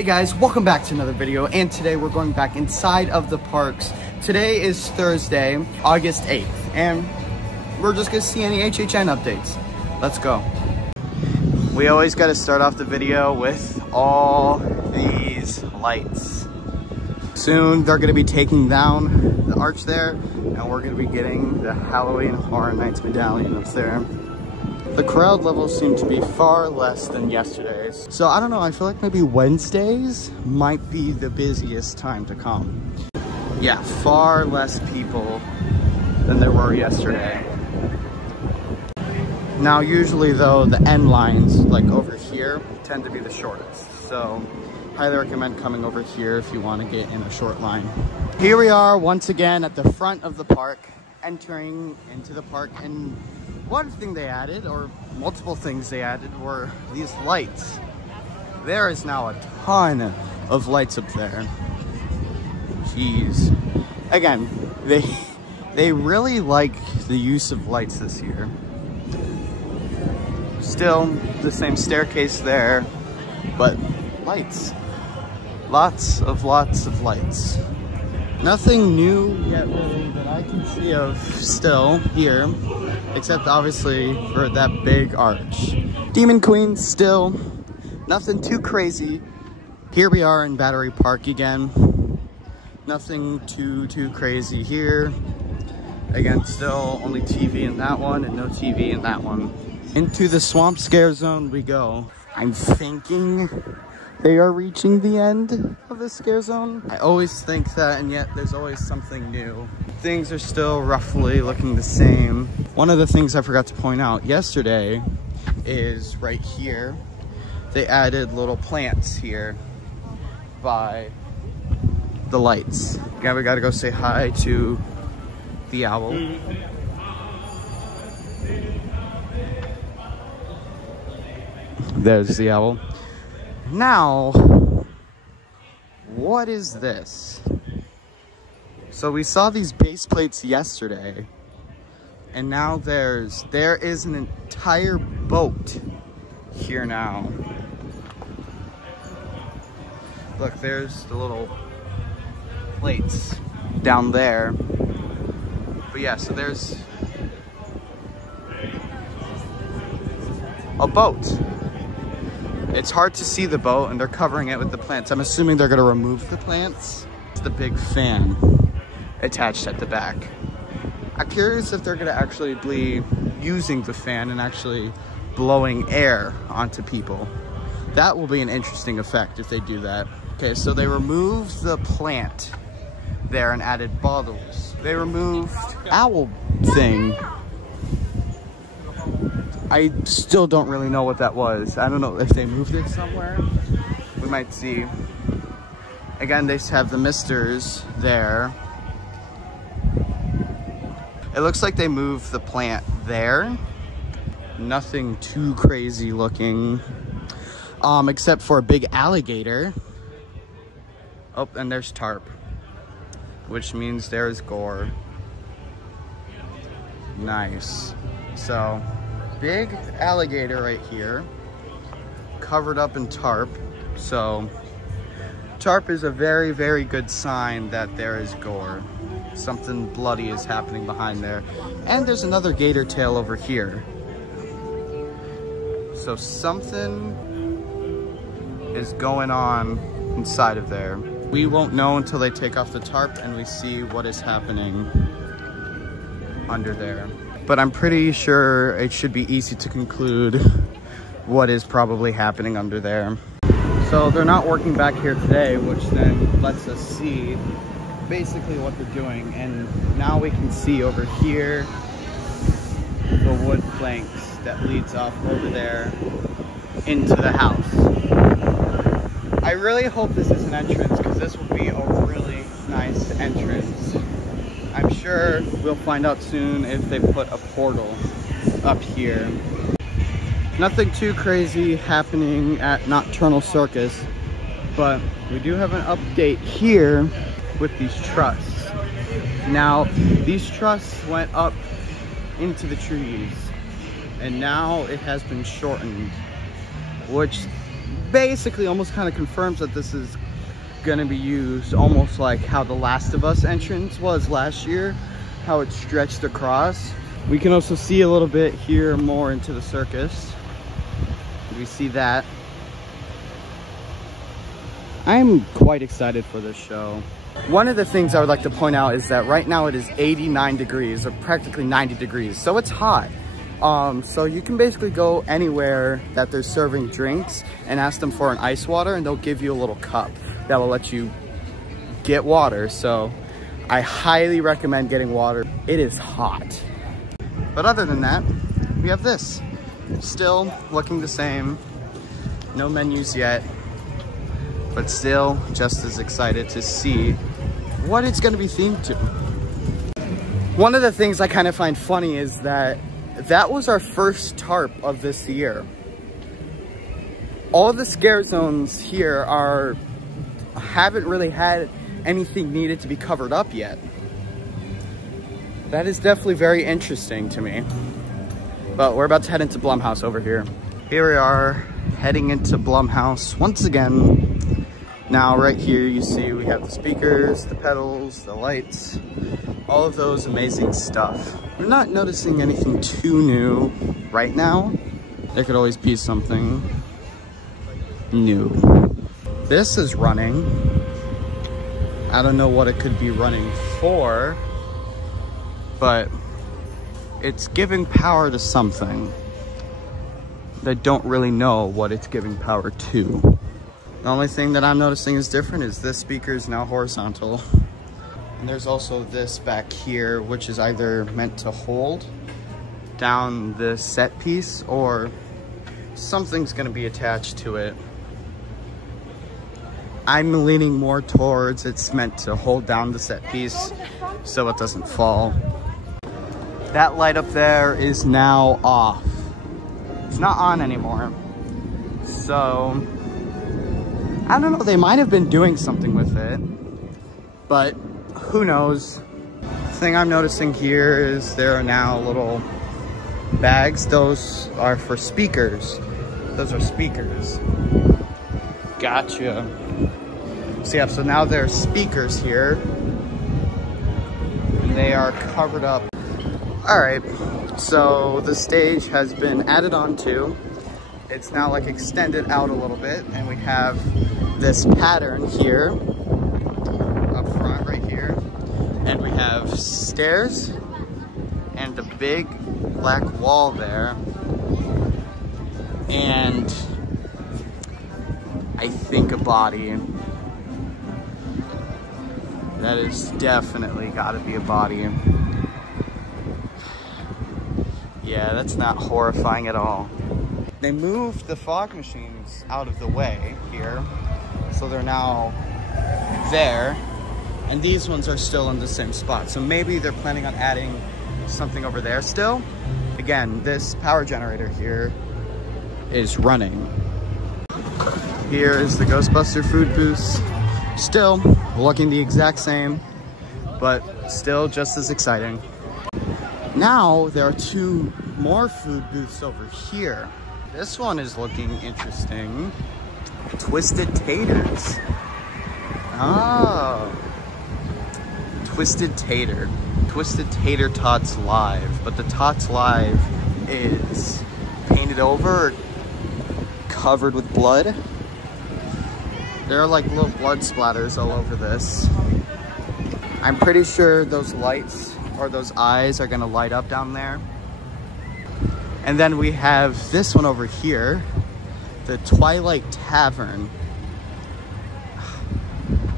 Hey guys, welcome back to another video, and today we're going back inside of the parks. Today is Thursday, August 8th, and we're just gonna see any HHN updates. Let's go. We always gotta start off the video with all these lights. Soon they're gonna be taking down the arch there, and we're gonna be getting the Halloween Horror Nights medallion up there. The crowd levels seem to be far less than yesterday's. So I don't know, I feel like maybe Wednesdays might be the busiest time to come. Yeah, far less people than there were yesterday. Now usually though, the end lines, like over here, tend to be the shortest. So highly recommend coming over here if you want to get in a short line. Here we are once again at the front of the park, entering into the park, and one thing they added, or multiple things they added, were these lights. There is now a ton of lights up there. Jeez. Again, they really like the use of lights this year. Still the same staircase there, but lights. Lots of lights. Nothing new yet really that I can see of still here, except obviously for that big arch. Demon Queen still, nothing too crazy. Here we are in Battery Park again. Nothing too crazy here. Again, still only TV in that one and no TV in that one. Into the Swamp Scare Zone we go. I'm thinking they are reaching the end of the scare zone. I always think that, and yet there's always something new. Things are still roughly looking the same. One of the things I forgot to point out yesterday is right here. They added little plants here by the lights. Again, we gotta go say hi to the owl. There's the owl. Now, what is this? So we saw these base plates yesterday, and now there is an entire boat here now. Look, there's the little plates down there. But yeah, so there's a boat. It's hard to see the boat, and they're covering it with the plants. I'm assuming they're gonna remove the plants. It's the big fan attached at the back. I'm curious if they're gonna actually be using the fan and actually blowing air onto people. That will be an interesting effect if they do that. Okay, so they removed the plant there and added bottles. They removed owl thing. I still don't really know what that was. I don't know if they moved it somewhere. We might see. Again, they have the misters there. It looks like they moved the plant there. Nothing too crazy looking. Except for a big alligator. Oh, and there's tarp, which means there's gore. Nice. So, big alligator right here, covered up in tarp. So tarp is a very good sign that there is gore. Something bloody is happening behind there. And there's another gator tail over here. So something is going on inside of there. We won't know until they take off the tarp and we see what is happening under there. But I'm pretty sure it should be easy to conclude what is probably happening under there. So they're not working back here today, which then lets us see basically what they're doing. And now we can see over here the wood planks that leads off over there into the house. I really hope this is an entrance, because this will be a really nice entrance. I'm sure we'll find out soon if they put a portal up here. Nothing too crazy happening at Nocturnal Circus, but we do have an update here with these trusses. Now, these trusses went up into the trees, and now it has been shortened, which basically almost kind of confirms that this is gonna be used almost like how the Last of Us entrance was last year, how it stretched across. We can also see a little bit here more into the circus. We see that. I'm quite excited for this show. One of the things I would like to point out is that right now it is 89 degrees, or practically 90 degrees, so it's hot. So you can basically go anywhere that they're serving drinks and ask them for an ice water, and they'll give you a little cup that will let you get water. So I highly recommend getting water. It is hot. But other than that, we have this. Still looking the same. No menus yet, but still just as excited to see what it's going to be themed to. One of the things I kind of find funny is that was our first tarp of this year. All of the scare zones here haven't really had anything needed to be covered up yet. That is definitely very interesting to me. But we're about to head into Blumhouse over here. Here we are, heading into Blumhouse once again. Now right here you see we have the speakers, the pedals, the lights, all of those amazing stuff. We're not noticing anything too new right now. There could always be something new. This is running. I don't know what it could be running for, but it's giving power to something. I don't really know what it's giving power to. The only thing that I'm noticing is different is this speaker is now horizontal. And there's also this back here, which is either meant to hold down the set piece or something's gonna be attached to it. I'm leaning more towards it's meant to hold down the set piece so it doesn't fall. That light up there is now off. It's not on anymore. So, I don't know, they might have been doing something with it, but who knows? The thing I'm noticing here is there are now little bags. Those are for speakers. Those are speakers. Gotcha. So yeah, so now there are speakers here. And they are covered up. All right, so the stage has been added on to. It's now like extended out a little bit, and we have this pattern here up front right here, and we have stairs and a big black wall there, and I think a body. That is definitely got to be a body. Yeah, that's not horrifying at all. They moved the fog machines out of the way here, so they're now there, and these ones are still in the same spot. So maybe they're planning on adding something over there still. Again, this power generator here is running. Here is the Ghostbuster food booth. Still looking the exact same, but still just as exciting. Now there are two more food booths over here. This one is looking interesting. Twisted Taters. Oh. Twisted Tater. Twisted Tater Tots Live. But the Tots Live is painted over, covered with blood. There are like little blood splatters all over this. I'm pretty sure those lights or those eyes are gonna light up down there. And then we have this one over here, the Twilight Tavern.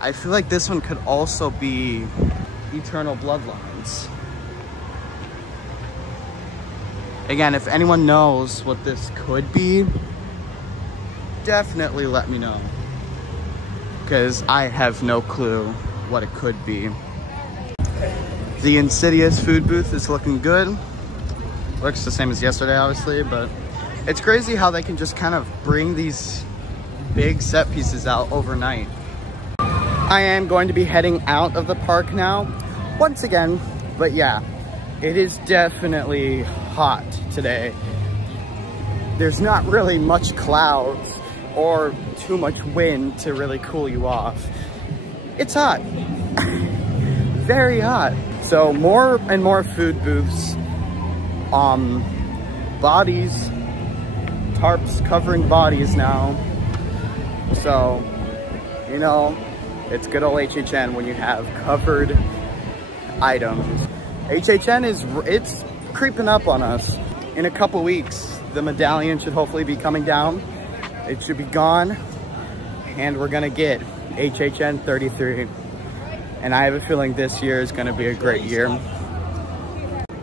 I feel like this one could also be Eternal Bloodlines. Again, if anyone knows what this could be, definitely let me know, because I have no clue what it could be. The Insidious food booth is looking good. Looks the same as yesterday, obviously, but it's crazy how they can just kind of bring these big set pieces out overnight. I am going to be heading out of the park now, once again, but yeah, it is definitely hot today. There's not really much clouds, or too much wind to really cool you off. It's hot. Very hot. So more and more food booths, bodies, tarps covering bodies now. So, you know, it's good old HHN when you have covered items. HHN it's creeping up on us. In a couple weeks, the medallion should hopefully be coming down. It should be gone, and we're gonna get HHN 33. And I have a feeling this year is gonna be a great year.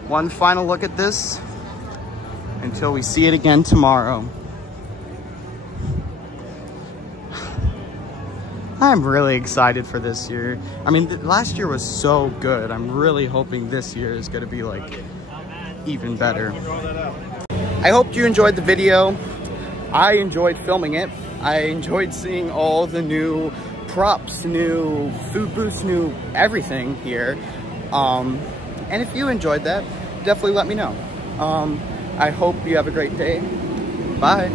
One final look at this until we see it again tomorrow. I'm really excited for this year. I mean, last year was so good. I'm really hoping this year is gonna be like even better. I hope you enjoyed the video. I enjoyed filming it. I enjoyed seeing all the new props, new food booths, new everything here. And if you enjoyed that, definitely let me know. I hope you have a great day. Bye.